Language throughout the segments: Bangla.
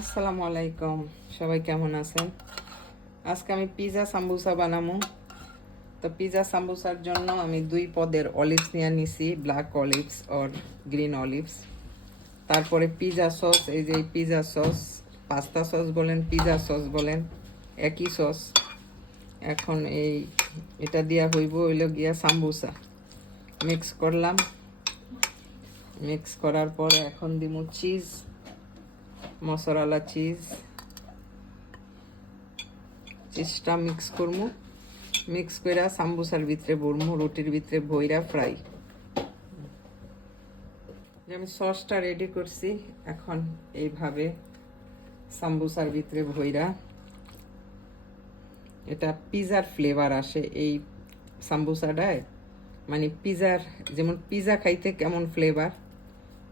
আসসালামু আলাইকুম, সবাই কেমন আছেন? আজকে আমি পিজা সাম্বুসা বানাবো। তো পিজা সাম্বুসার জন্য আমি 2 পদের অলিভস নিয়ে নিছি, ব্ল্যাক অলিভস আর গ্রিন অলিভস। তারপরে পিজা সস, এই যে পিজা সস, পাস্তা সস বলেন, পিজা সস বলেন, একই সস। এখন এটা দিয়া হইলো গিয়া সাম্বুসা। মিক্স করলাম, মিক্স করার পর এখন দিমু চিজ, মশালা চিজটা মিক্স করবো। মিক্স করে সাম্বুসার ভিতরে ভরবো, রুটির ভিতরে ভইরা ফ্রাই। আমি সসটা রেডি করছি, এখন এইভাবে সাম্বুসার ভিতরে ভইরা, এটা পিজার ফ্লেভার আসে এই সাম্বুসাটায়, মানে পিজার যেমন পিজা খাইতে কেমন ফ্লেভার,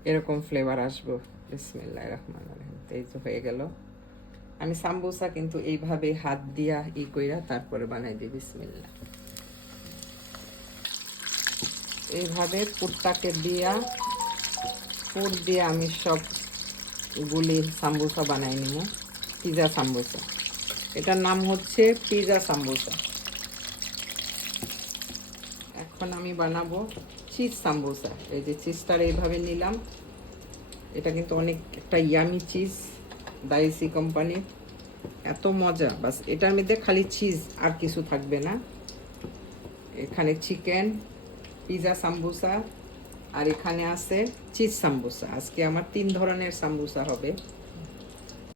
এরকম ফ্লেভার আসবো। বিসমিল্লাহির রহমানির রহিম। এই তো হয়ে গেল। আমি সাম্বুসা কিন্তু এইভাবে হাত দিয়া কইরা তারপরে বানাই দিই। বিসমিল্লাহ। এইভাবে পুরটাকে পুর দিয়ে আমি সবগুলি সাম্বুসা বানাই নিব। পিজা সাম্বুসা, এটার নাম হচ্ছে পিজা সাম্বুসা। এখন আমি বানাবো চিজ সাম্বুসা। এই যে চিজটার এইভাবে নিলাম, এটা কিন্তু অনেক একটা ইয়ামি চিজ, দাইসি কোম্পানির, এত মজা। বাস এটার মধ্যে খালি চিজ, আর কিছু থাকবে না। এখানে চিকেন, পিজা সাম্বুসা, আর এখানে আছে চিজ সাম্বুসা। আজকে আমার 3 ধরনের সাম্বুসা হবে।